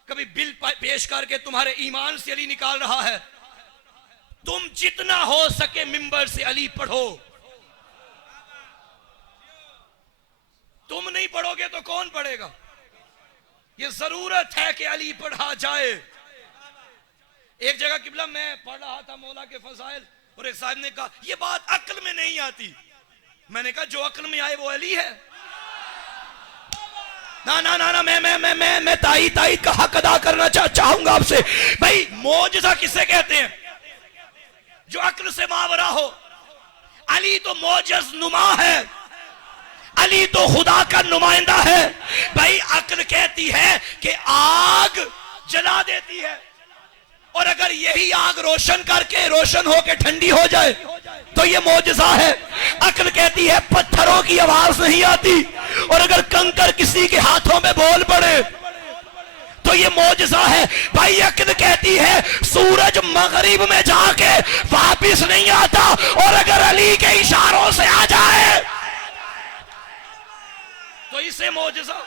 कभी बिल पेश करके तुम्हारे ईमान से अली निकाल रहा है। तुम जितना हो सके मिंबर से अली पढ़ो। तुम नहीं पढ़ोगे तो कौन पढ़ेगा? ये जरूरत है कि अली पढ़ा जाए। एक जगह किबला मैं पढ़ रहा था मौला के फजाइल और एक साहब ने कहा ये बात अक्ल में नहीं आती। मैंने कहा जो अक्ल में आए वो अली है। ना ना ना ना मैं ताई का हक अदा करना चाहूंगा आपसे। भाई मौजज़ा किसे कहते हैं? जो अक्ल से मावरा हो। अली तो मौजज़ नुमा है, अली तो खुदा का नुमाइंदा है। भाई अक्ल कहती है कि आग जला देती है और अगर यही आग रोशन करके रोशन होके ठंडी हो जाए तो ये मौजज़ा है। अक्ल कहती है पत्थरों की आवाज नहीं आती और अगर कंकर किसी के हाथों में बोल पड़े तो ये मौजज़ा है। भाई अक्ल कहती है सूरज मगरिब में जाके वापिस नहीं आता और अगर अली के इशारों से आ जाए तो इसे मौजज़ा।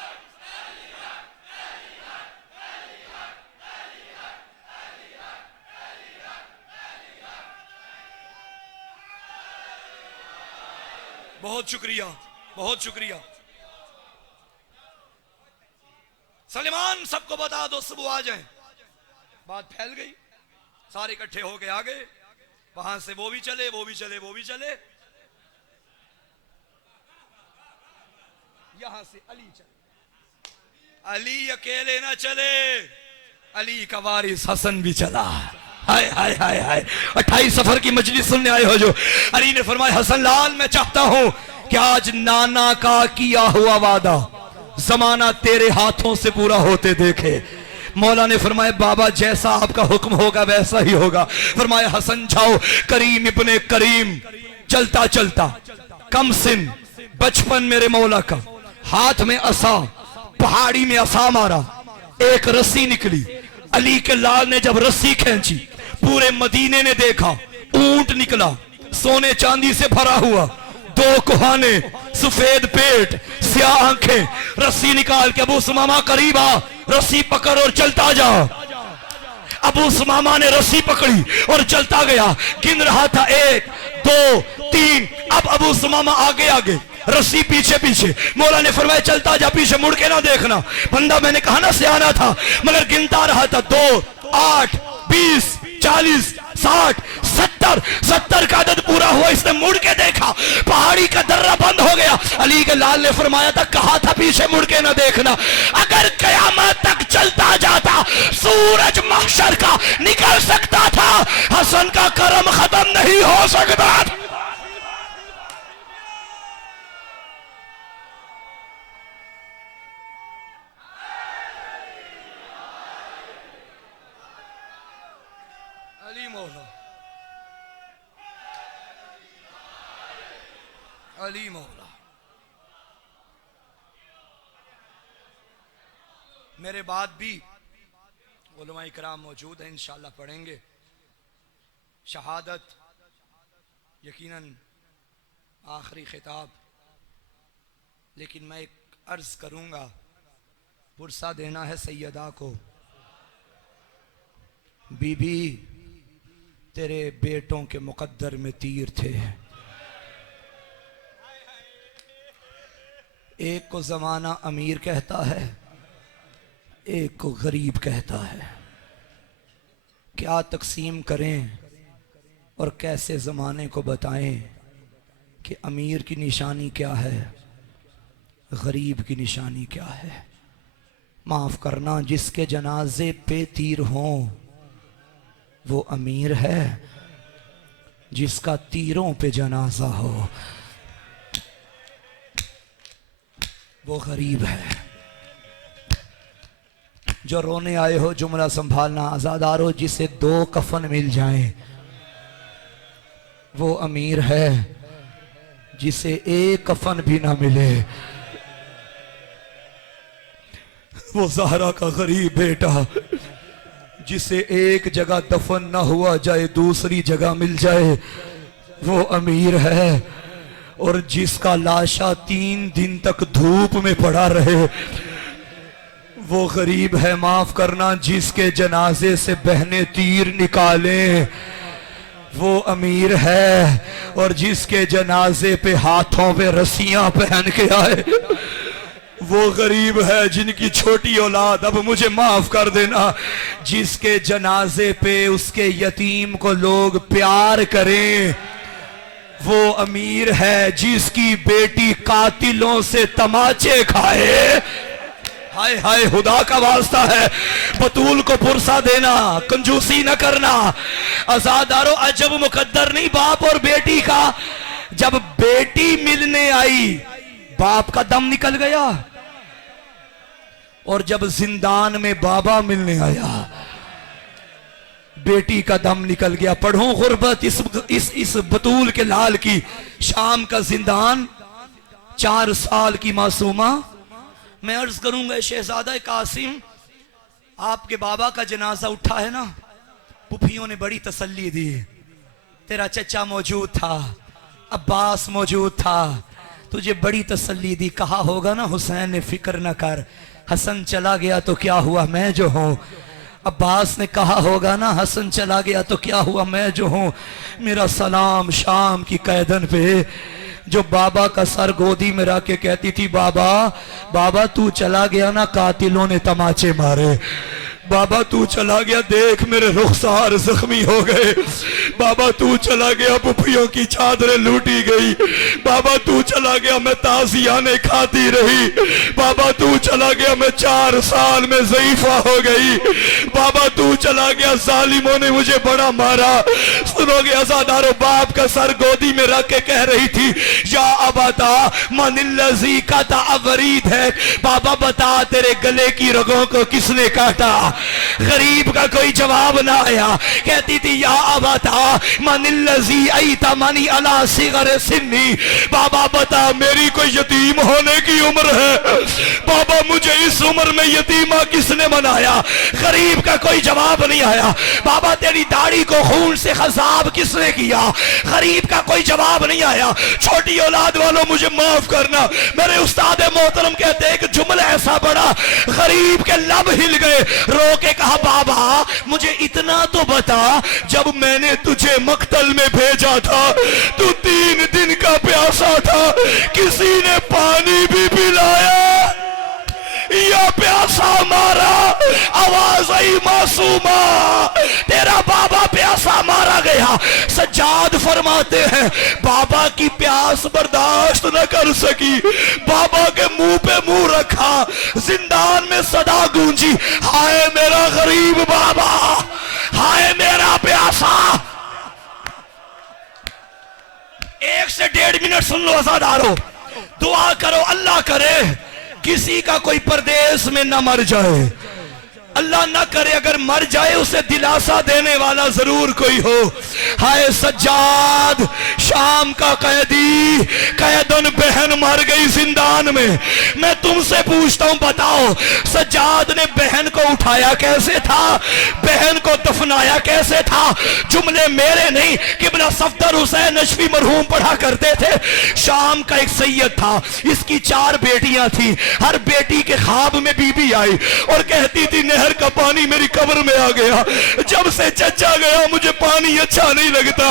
बहुत शुक्रिया, बहुत शुक्रिया। सलमान सबको बता दो सुबह आ जाएं। बात फैल गई, सारे इकट्ठे होके आ गए। वहां से वो भी चले, वो भी चले, वो भी चले। यहां से अली चले, अली अकेले ना चले, अली का वारिस हसन भी चला। हाय हाय हाय हाय, 28 सफर की मजलिस सुनने आए हो जो। अली ने फरमाया हसन लाल मैं चाहता हूं कि आज नाना का किया हुआ वादा जमाना तेरे हाथों से पूरा होते देखे। मौला ने फरमाया बाबा जैसा आपका हुक्म होगा वैसा ही होगा। फरमाया हसन जाओ, करीम इब्ने करीम चलता चलता कम सिन बचपन मेरे मौला का, हाथ में असा, पहाड़ी में असा मारा, एक रस्सी निकली। अली के लाल ने जब रस्सी खींची पूरे मदीने ने देखा, ऊंट निकला सोने चांदी से भरा हुआ, 2 कुहाने, सफेद पेट, स्याह आंखें। रस्सी निकाल के अबू सुमामा करीब आ, रस्सी पकड़ और चलता जा। अबू सुमामा ने रस्सी पकड़ी और चलता गया, गिन रहा था 1 2 3। अब अबू सुमामा आगे आगे, रस्सी पीछे पीछे। मौला ने फरमाया चलता जा, पीछे मुड़ के ना देखना। बंदा मैंने कहा ना सियाना था, मगर गिनता रहा था 2 8 20 40 60 70। 70 का अदद पूरा हुआ, इसने मुड़ के देखा, पहाड़ी का दर्रा बंद हो गया। अली के लाल ने फरमाया था कहा था पीछे मुड़ के ना देखना। अगर कयामत तक चलता जाता सूरज महशर का निकल सकता था, हसन का करम खत्म नहीं हो सकता था। अली मौला, अली मौला। मेरे बाद भी उलमाए किराम मौजूद हैं, इंशाअल्लाह पढ़ेंगे। शहादत यकीनन आखिरी खिताब, लेकिन मैं एक अर्ज करूंगा, पुरसा देना है सैयदा को। बीबी तेरे बेटों के मुकद्दर में तीर थे, एक को जमाना अमीर कहता है, एक को गरीब कहता है। क्या तकसीम करें और कैसे ज़माने को बताएं कि अमीर की निशानी क्या है, गरीब की निशानी क्या है। माफ़ करना, जिसके जनाजे पे तीर हों वो अमीर है, जिसका तीरों पे जनाजा हो वो गरीब है। जो रोने आए हो जुमला संभालना, आजादारो जिसे 2 कफन मिल जाएं वो अमीर है, जिसे 1 कफन भी ना मिले वो ज़हरा का गरीब बेटा, जिसे एक जगह दफन ना हुआ जाए दूसरी जगह मिल जाए वो अमीर है। और जिसका लाशा 3 दिन तक धूप में पड़ा रहे वो गरीब है। माफ करना, जिसके जनाजे से बहने तीर निकालें वो अमीर है, और जिसके जनाजे पे हाथों पे रस्सियां पहन के आए वो गरीब है। जिनकी छोटी औलाद, अब मुझे माफ कर देना, जिसके जनाजे पे उसके यतीम को लोग प्यार करें वो अमीर है। जिसकी बेटी कातिलों से तमाचे खाए, हाय हाय खुदा का वास्ता है, बतूल को पुरसा देना, कंजूसी न करना। आजादारो अजब मुकद्दर नहीं बाप और बेटी का। जब बेटी मिलने आई बाप का दम निकल गया, और जब जिंदान में बाबा मिलने आया बेटी का दम निकल गया। पढ़ो गुर्बत इस बतूल के लाल की। शाम का जिंदान, 4 साल की मासूमा। मैं अर्ज करूंगा शहजादा कासिम, आपके बाबा का जनाजा उठा है ना, पुफियों ने बड़ी तसल्ली दी। तेरा चचा मौजूद था, अब्बास मौजूद था, तुझे बड़ी तसल्ली दी। कहा होगा ना हुसैन ने फिक्र न कर, हसन चला गया तो क्या हुआ मैं जो हूं। अब्बास ने कहा होगा ना हसन चला गया तो क्या हुआ मैं जो हूं। मेरा सलाम शाम की कैदन पे, जो बाबा का सर गोदी में रख के कहती थी बाबा बाबा तू चला गया ना कातिलों ने तमाचे मारे, बाबा तू चला गया, देख मेरे रुखसार जख्मी हो गए। बाबा तू चला गया, पुफियों की चादरें लूटी गई। बाबा तू चला गया, मैं ताजियाने खाती रही। बाबा तू चला गया, मैं 4 साल में ज़ईफा हो गई। बाबा तू चला गया, जालिमों ने मुझे बड़ा मारा। सुनोगे अज़ादारो, बाप का सर गोदी में रख के कह रही थी, या अबाता मनिल्लज़ी का तावरीद है, बाबा बता तेरे गले की रगों को किसने काटा। गरीब का कोई जवाब ना आया। कहती थी, या अबाता मनिल्लज़ी अईता मनी अला सिगर सिन्नी, बाबा बता मेरी कोई यतीम होने की उम्र है। बाबा मुझे इस उम्र में यतीमा किसने बनाया। गरीब का कोई जवाब नहीं आया। बाबा तेरी दाढ़ी को खून से खसाब किसने किया। गरीब का कोई जवाब नहीं आया। छोटी औलाद वालों मुझे माफ करना, मेरे उस्ताद मोहतरम कहते हैं कि जुमला ऐसा बड़ा, गरीब के लब हिल गए। रो के कहा, बाबा मुझे इतना तो बता, जब मैंने तुझे मक्तल में भेजा था तू 3 दिन का प्यासा था, किसी ने पानी भी पिलाया या प्यासा मारा। आवाज आई मासूमा, तेरा बाबा प्यासा मारा गया। सज्जाद फरमाते हैं, बाबा की प्यास बर्दाश्त न कर सकी, बाबा के मुंह पे मुंह रखा। जिंदान में सदा गूंजी, हाय मेरा गरीब बाबा, हाय मेरा प्यासा। 1 से 1.5 मिनट सुन लो अज़ादारो, दुआ करो अल्लाह करे किसी का कोई परदेश में न मर जाए। अल्लाह ना करे अगर मर जाए उसे दिलासा देने वाला जरूर कोई हो। हाय सज्जाद शाम का कैदी, कैदन बहन मर गई जिंदान में। मैं तुमसे पूछता हूं, बताओ सज्जाद ने बहन को उठाया कैसे था, बहन को दफनाया कैसे था। जुमले मेरे नहीं, किबला सफदर हुसैन नशवी मरहूम पढ़ा करते थे। शाम का एक सैयद था, इसकी 4 बेटियां थी। हर बेटी के ख्वाब में बीबी आई और कहती थी, नहर का पानी मेरी कब्र में आ गया, जब से चचा गया मुझे पानी अच्छा नहीं लगता,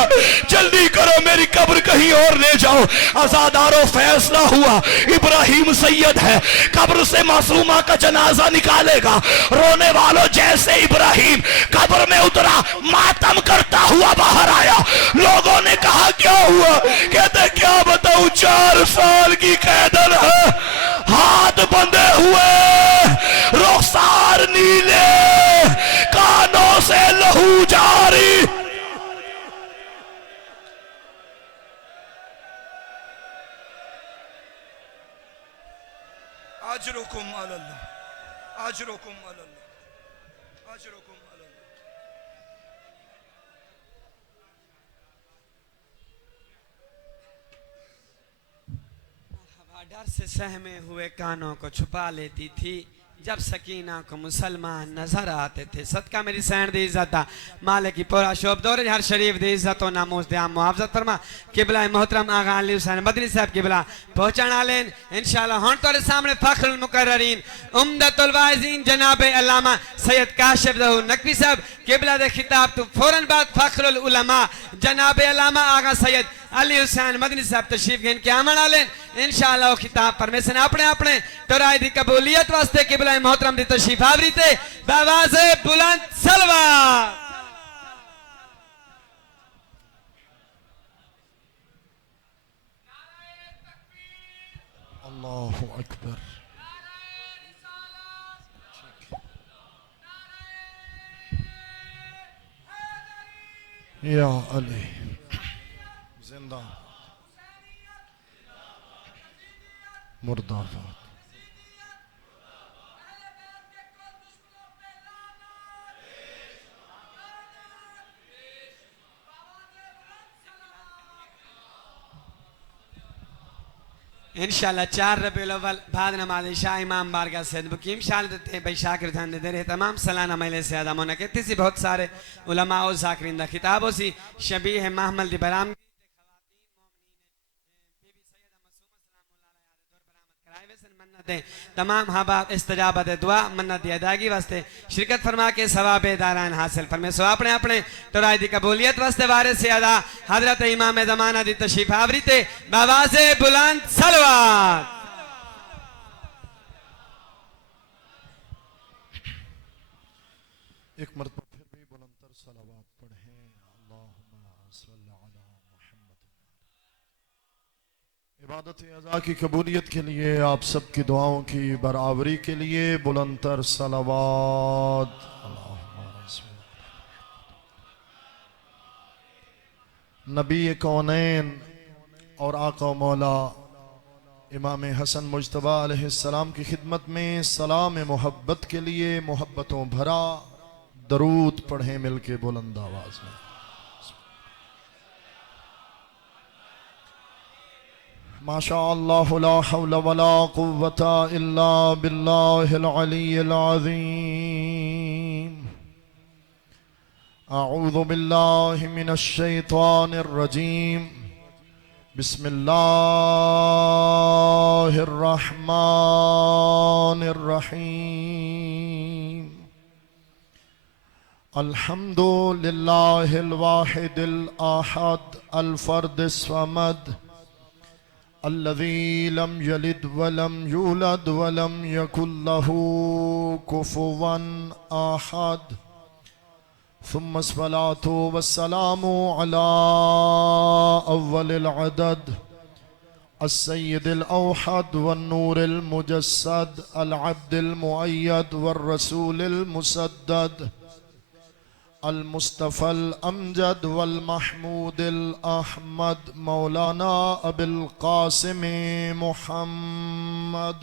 जल्दी करो मेरी कब्र कहीं और ले जाओ। आजादारो फैसला हुआ, इब्राहिम सैयद है, कब्र से मासूमा का जनाजा निकालेगा। रोने वालों जैसे इब्राहिम कब्र में उतरा, मातम करता हुआ बाहर आया। लोगों ने कहा क्या हुआ, कहते क्या बताऊं, 4 साल की कैदन है, हाथ बंधे हुए, रुखसार नीले, कानों से लहू जारी। अजरुकुम अल्लाह, अजरुकुम अल्लाह, अजरुकुम अल्लाह। डर से सहमे हुए कानों को छुपा लेती थी जब सकीना को मुसलमान नजर आते थे। सदका मेरी सैन दी इज्जत मालिक की पूरा शोभ दौरे हर शरीफ दी इज्जत और नामोस दे मुआवजत फरमा। किबला मोहतरम आगा अली हुसैन मदनी साहब किबला पहुंचाना लेन इंशाल्लाह। हुन तोरे सामने फखरुल मुकर्ररीन उम्दतुल वाइज़ीन जनाब अल्लामा सैयद काशिफ ज़हूर नकवी साहब किबला दे खिताब तो फौरन बाद फखरुल उलमा जनाब अल्लामा आगा सैयद अली हुसैन मदनी साहब तशरीफ घेन के आमन आलेन इंशाअल्लाह। वो खिताब परमेशन अपने अपने तोराई दी कबूलियत वास्ते किबला मोहतरम दी तशरीफ आवरी थे बावाज़े बुलंद सलवा। अल्लाहु अकबर। या अली जिंदा मुर्दाबाद। इंशाल्लाह 4 रबीउल अव्वल बाद नमाज इशा इमाम बारगाह सैयद मुकीम शाल देते भाई शाकिर ध्यान दे रहे तमाम सलाना मैले से आदम होने के तिसी बहुत सारे उलमा और जाकिरिंदा खिताबों सी शबीह है महमल दी बराम तमाम हबाब इस्तजाबत दुआ मन्नत दी अदायगी वास्ते शिरकत फरमा के सवाब दारान हासिल फरमे। सो अपने अपने तोराई दी कबूलियत वास्ते वारिस से अदा हजरत इमाम ज़माना दी तशरीफ आवरी थे बावाज़े बुलंद सलवात। एक मरतबा फिर भी बुलंदतर सलावत पढ़ें। अल्लाहुम्मा सल्ली अला मुहम्मद। इबादत अज़ा की कबूलियत के लिए, आप सबकी दुआओं की बराबरी के लिए बुलंदतर सलावत। नबी कौनैन और आका मौला इमाम हसन मुज्तबा अलैहिस्सलाम की खिदमत में सलाम मोहब्बत के लिए मोहब्बतों भरा दरूद पढ़ें मिलके बुलंद आवाज में। माशा अल्लाह ला हौला वला कुव्वता इल्ला बिल्लाहिल अलिय्यिल अज़ीम। अऊज़ु बिल्लाहि मिनश शैतानिर रजीम। बिस्मिल्लाहिर रहमानिर रहीम। अल्हम्दुलिल्लाहिल वाहिदिल अहद अल फर्दिस समद अल्लज़ी लम यलिद वलम यूलद वलम यकुल लहू कुफुवन अहद। सुम्मा अस्सलातु वस्सलामु अला अव्वलिल अदद अस्सय्यिदिल औहद वन्नूरिल मुजस्सद अल अब्दिल मुअय्यद वर्रसूलिल मुसद्दद अल मुस्तफ़ल अमजद वल महमूदिल अहमद मौलाना अबिल कासिम मुहम्मद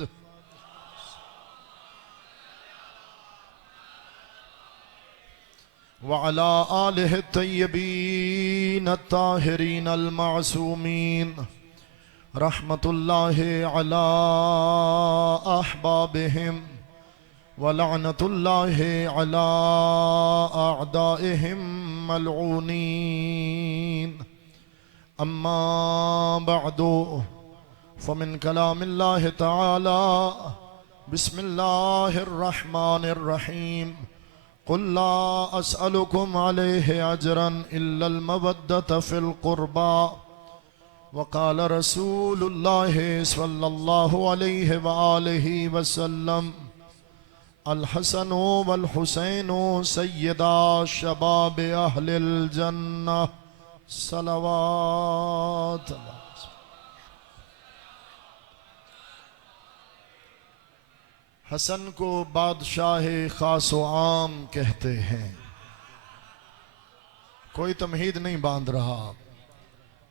वअला आलिहि तय्यबीन ताहिरीन अल मासूमीन रहमतुल्लाहि अला अहबाबिहिम वलअनतुल्लाहि अला अअदाइहिम मलऊनीन। अम्मा बअदु फमिन कलामिल्लाहि तआला बिस्मिल्लाहिर रहमानिर रहीम। कुल ला अस्अलुकुम अलैहि अजरन इल्लल मवद्दत फिल कुर्बा वक़ाल रसूलुल्लाहि सल्लल्लाहु अलैहि वआलिहि वसल्लम अल हसन वल हुसैन सय्यदा शबाब अहलिल जन्नह सलवात। हसन को बादशाह खास व आम कहते हैं। कोई तमहीद नहीं बांध रहा।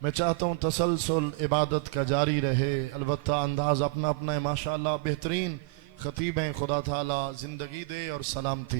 मैं चाहता हूँ तसलसल इबादत का जारी रहे। अलबत्ता अंदाज अपना अपना है। माशाअल्लाह बेहतरीन खतीब हैं। खुदा ताला जिंदगी दे और सलामती